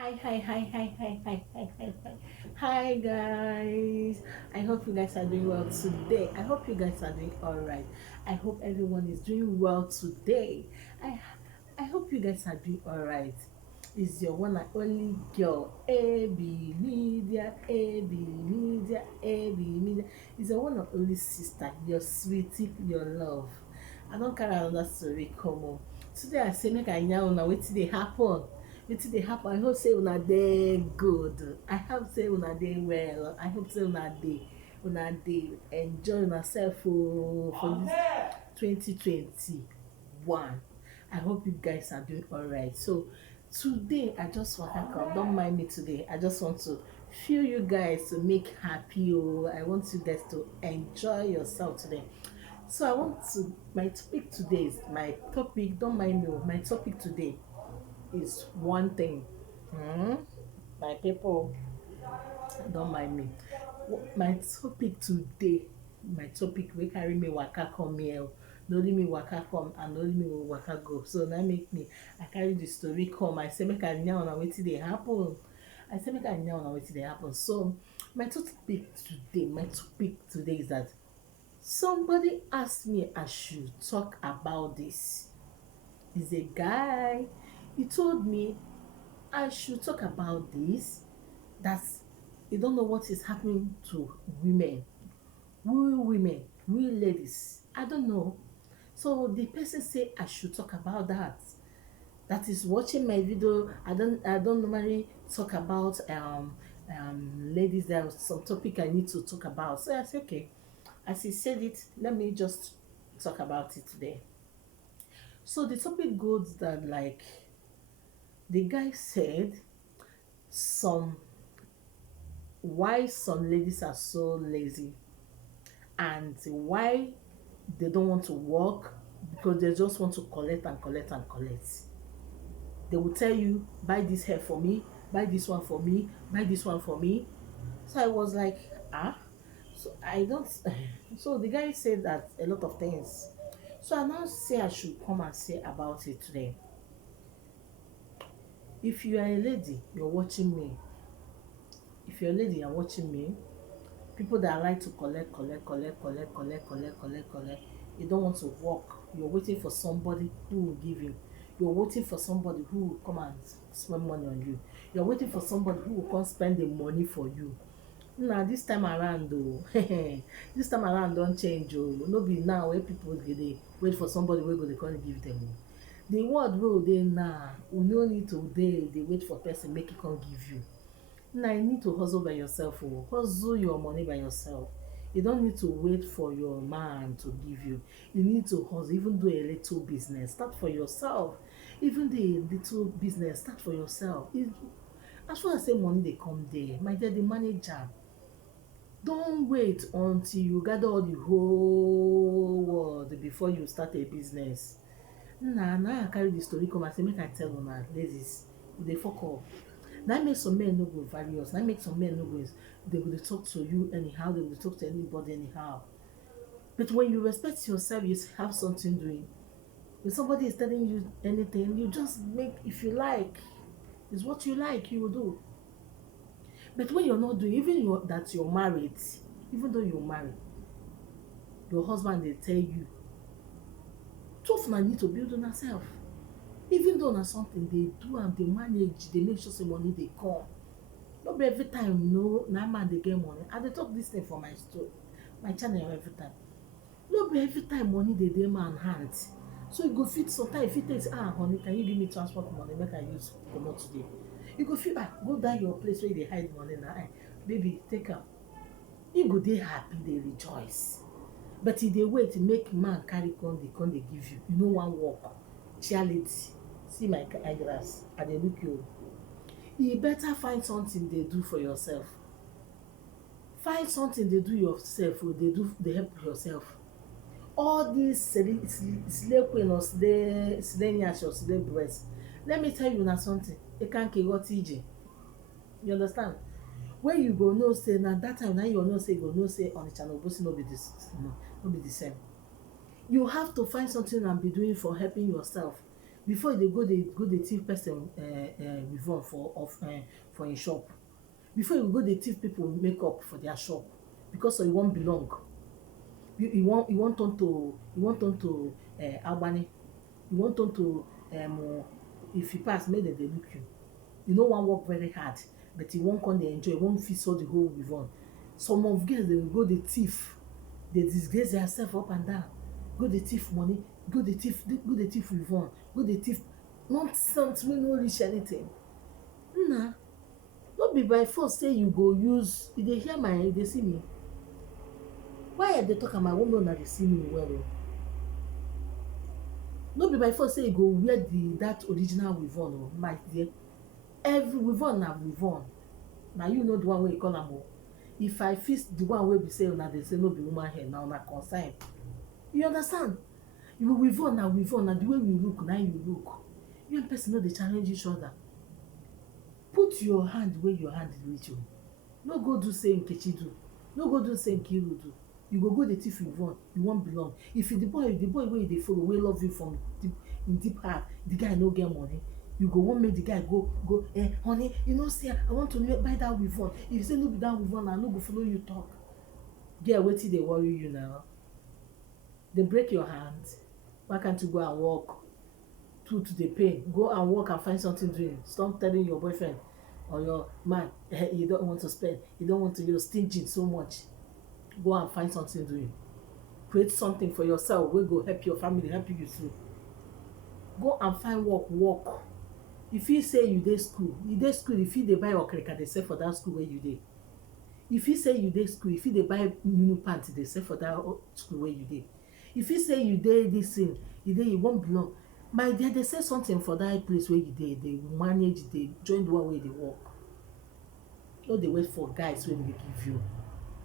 Hi guys. I hope you guys are doing well today. I hope you guys are doing all right. I hope everyone is doing well today. I I hope you guys are doing all right. Is your one and only girl, AB Media, AB Media, AB Media. Is your one and only sister, your sweetie, your love. I don't carry another story come on. Today I say make I yarn una wetin dey happen. Wetin dey happen? I hope say una dey good. I hope say una dey well. I hope say una dey enjoy una sef for this 2021. I hope you guys are doing alright. So today I just want to come. Don't mind me today. I just want to feel you guys to make happy. Oh, I want you guys to enjoy yourself today. So I want to my topic today is my topic. Don't mind me. My topic today is one thing. Hmm? My people, don't mind me. My topic today, my topic wey carry me waka come here. No only me waka come and no only me waka go. So that make me I carry the story come. I say make I yarn una wetin dey happen. I say make I yarn una wetin dey happen. So my topic today is that somebody asked me I should talk about this. He's a guy. He told me I should talk about this. That you don't know what is happening to women. We ladies. I don't know. So the person say I should talk about that. That is watching my video. I don't normally talk about ladies. There was some topic I need to talk about. So I said okay. As he said it, let me just talk about it today. So the topic goes that like the guy said some why some ladies are so lazy and why they don't want to work because they just want to collect and collect and collect. They will tell you buy this hair for me, buy this one for me, buy this one for me. So I was like, so I don't so the guy said that a lot of things. So I now say I should come and say about it today. If you are a lady, you're watching me. If you're a lady, you're watching me. People that like to collect, you don't want to work. You're waiting for somebody who will give you. You're waiting for somebody who will come and spend money on you. You're waiting for somebody who will come spend the money for you. Now this time around though, this time around don't change oh. No be now where people dey wait for somebody wey go dey come give them oh. The world wey dey now, we no need to dey wait for person make e come give you. Now you need to hustle by yourself oh. Hustle your money by yourself. You don't need to wait for your man to give you. You need to hustle, even do a little business. Start for yourself. Even the little business, start for yourself. As far as say money dey come there, my dear, the manager. Don't wait until you gather all the whole world before you start a business. Now I carry the story come and say make I tell una ladies, dey fuck up. Na make some men no go value us. Na make some men no go they go dey talk to you anyhow, they go dey talk to anybody anyhow. But when you respect yourself, you have something doing. When somebody is telling you anything, you just make if you like. It's what you like, you will do. But when you're not doing, that you're married, even though you're married, your husband they tell you, tough na need to build on yourself. Even though na something they do and they manage, they make sure say money they come. No be every time no na man they get money. I dey talk this thing for my story, my channel every time. No be every time money dey man hand. So you go fit sometimes if it takes honey, can you give me transport money make I use comot today? You go fit go down your place where you dey hide money na baby take am. You go dey happy dey rejoice. But e dey wait make man carry come dey give you. You no wan work. Charity. See my eyeglass. I dey look you. You better find something dey do for yourself. Find something dey do yourself or dey help yourself. All these slay queen or slay nyash or slay breast. Let me tell you na something. Ekanke ghọta ije. You understand? When you go know say na that time na you know say Onitsha and Obosi no be the same. You have to find something and be doing for helping yourself. before they go dey thief person weave for of for im shop. Before you go dey thief people makeup for their shop because of you wan belong. You wan turn to agbani. You wan turn to if you pass make dem dey look you. You no wan work very hard but you wan come dey enjoy, you wan fix all the whole weave on. Some of girls dey go dey thief, dey disgrace theirself up and down, go dey thief money, go dey thief weave on, go dey thief nonsense wey no reach anything. Nna, no be by force say you go use, you dey hear you dey see me? Why I dey talk am I wan make una dey see me well o. No be by force say you go wear that original weave on o, my dear. Every weave on na weave on. Na you know the one wey you call am o. If I fix the one wey be say una dey say no be woman hair, na una concern. You understand? You weave on na weave on, na the way you look na you look. You and person no dey challenge each other. Put your hand where your hand reach o. No go do say Nkechi do. No go do say Nkiru do. You go dey thief weave on, you wan belong. If the boy wey you dey follow wey love you from deep heart, the guy no get money, you go wan make the guy go honey, you know say I want to buy that weave on. If you say no be that weave on, I no go follow you talk. Girl, wetin dey worry you now? Dey break your hand. Why can't you go and work? To the pain, go and work and find something doing. Stop telling your boyfriend or your man you don't want to spend, you don't want to, you're stingy so much. Go and find something doing. Create something for yourself wey go help your family, help you too. Go and find work. You fit say you dey school, you fit dey buy okrika dey sell for that school where you dey. You fit say you dey school, you fit dey buy new pants dey sell for that school where you dey. You fit say you dey this thing, you wan belong. My dear, dey say something for that place where you dey manage, dey join the one wey dey work. No dey wait for guys wey dey give you.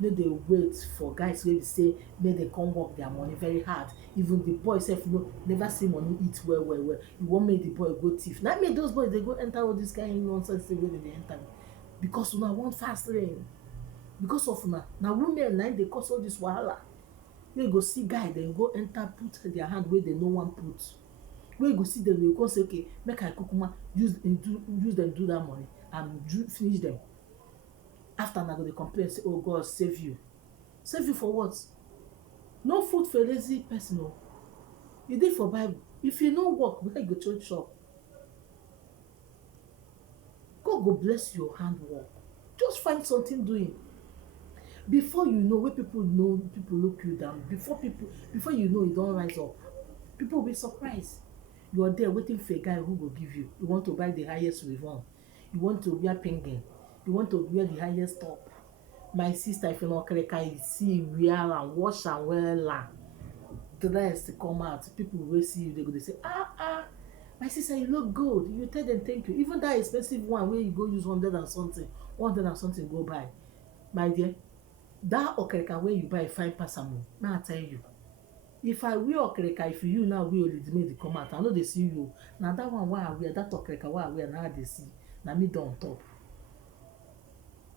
No dey wait for guys wey be say make dem come work their money very hard. Even the boy sef never see money eat well. You wan make the boy go thief. Na make those boys dey go enter all this kind nonsense thing wey dem dey enter because una wan fast lane. Because of una, na women na dey cause all this wahala. Wey you go see guy dem go enter put their hand wey dem no wan put. Wey you go see dem, dey go say okay make I kukuma use dem do that money and finish dem. After na go dey complain say oh God save you. Save you for what? No food for a lazy person o. E dey for Bible. If you no work, where you go chop chop? God go bless your handwork. Just find something doing. Before you know, wey people look you down. Before you know, you don rise up. People will be surprised. You are there waiting for a guy who will give you. You want to buy the highest weave on. You want to wear penguin. You want to wear the highest top. My sister, if you no okrika, you see wear and wash and well. Dress come out. People will see you. They go dey say my sister, you look good. You tell them thank you. Even that expensive one where you go use 100 and something go buy. My dear, that okrika where you buy fine pass am o. May I tell you. If I wear okrika, if you now wear Oludimade come out, I no dey see you. Na that one wey I wear, that okrika wey I wear, na I dey see. Na me don top.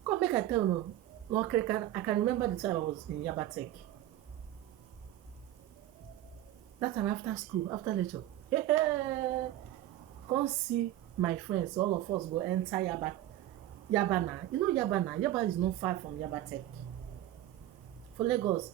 Come make I tell you, no okrika. I can remember the time I was in Yaba Tech. That time after school, after lecture, come see my friends. All of us go enter Yaba na. You know Yaba na? Yaba is not far from Yaba Tech. For Lagos.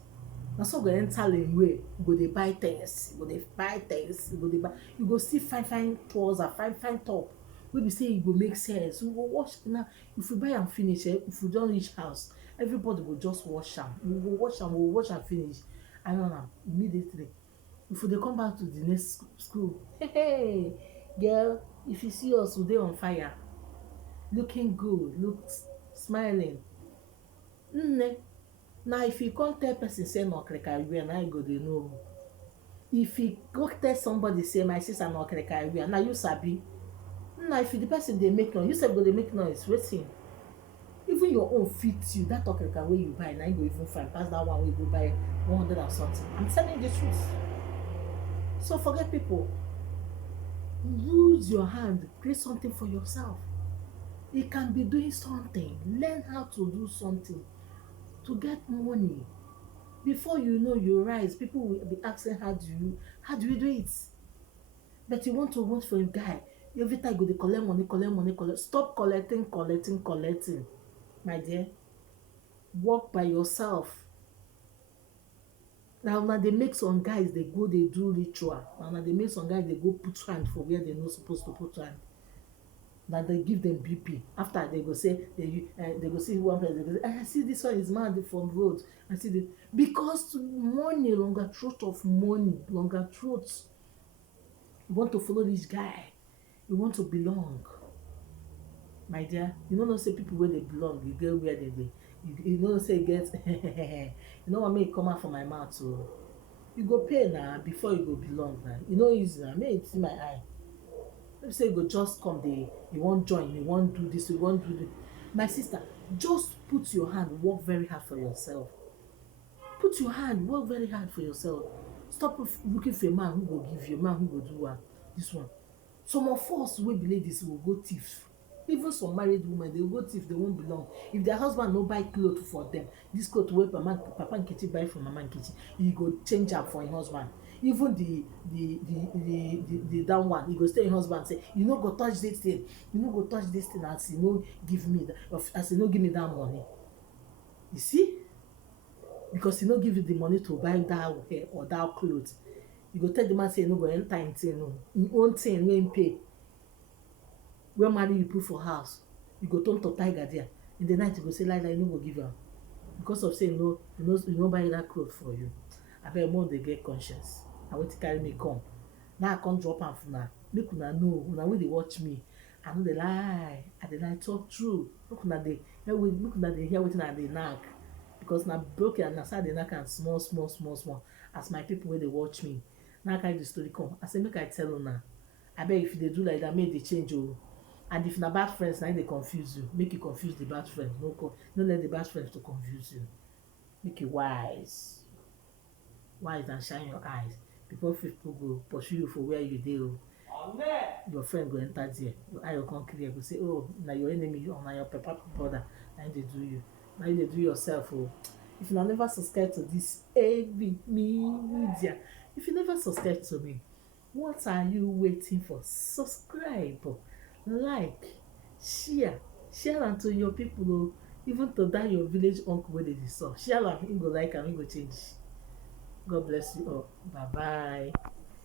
Na so go enter lane way, go dey buy things, you go see fine trouser, fine top. Wey be say e go make sense. We go wash now. If we buy am finish, if we don reach house, everybody go just wash am. We go wash am finish. Iron am immediately. If we dey come back to the next school, hey, girl, if you see us, we dey on fire, looking good, smiling. Now if you come tell person say na okrika you wear, na you go dey know. If you go tell somebody say my sister na okrika you wear, na you sabi. Now if the person dey make noise, you sef go dey make noise. Wetin? Even your own fit you. That okrika wey you buy, na you go even find pass that one wey you go buy 100 and something. I'm telling the truth. So forget people. Use your hand, create something for yourself. You can be doing something. Learn how to do something to get money. Before you know, you rise. People will be asking how do you do it? But you want to want for a guy, every time you go dey collect money, collect money, collect. Stop collecting, my dear. Work by yourself. Now they make some guys they go they do ritual. Now they make some guys they go put hand for where they not supposed to put hand. Now they give them BP. After they go say they go see one person, they go say, I see this one is mad from road. I see the because money, longer throat of money, longer throats. You want to follow this guy. You want to belong. My dear, you know say people where they belong, you get where they you know say get you know what make come out from my mouth so you go pay now before you go belong now. You know easy now. May it see my eye. Let me say you go just come there, you won't join, you won't do this, you won't do this. My sister, just put your hand, work very hard for yourself. Put your hand, work very hard for yourself. Stop looking for a man who will give you, a man who will do this one. Some of us wey be ladies will go thief. Even some married women, they will go thief, they won't belong. If their husband no buy clothes for them, this cloth wey Papa Nkechi buy for Mama Nkechi, he go change am for him husband. Even the down one, he go stay him husband say, you no go touch this thing, you no go touch this thing as you no give me as you no give me that money. You see? Because he no give you the money to buy that hair or that clothes. You go tell the man say no go enter him thing, no. Him own thing wey him pay. When money you put for house, you go turn to tiger there. In the night you go say lie you no go give am. Because of say you no buy that cloth for you. Abeg more dey get conscience. Na wetin carry me come. Now I come drop am for una. Make una know, una wey dey watch me. I no dey lie. I dey lie talk true. Make una dey hear wetin I dey knack. Because na broken and na so I dey knack am small. As my people wey dey watch me. Now I carry the story come. I say make I tell una. Abeg if you dey do like that, make dey change o. And if na bad friends na im dey confuse you, make you confuse the bad friends. No let the bad friends to confuse you. Make you wise and shine your eyes before people go pursue you for where you dey o. Your friend go enter there, your eye go come clear, go say oh na your enemy or na your papa brother na im dey do you. Na you dey do yourself o. If una never subscribe to this AV Media, if you never subscribe to me, what are you waiting for? Subscribe, like, share am to your people o. Even to that your village uncle wey dey disturb, share am, he go like am, he go change. God bless you all. Bye bye.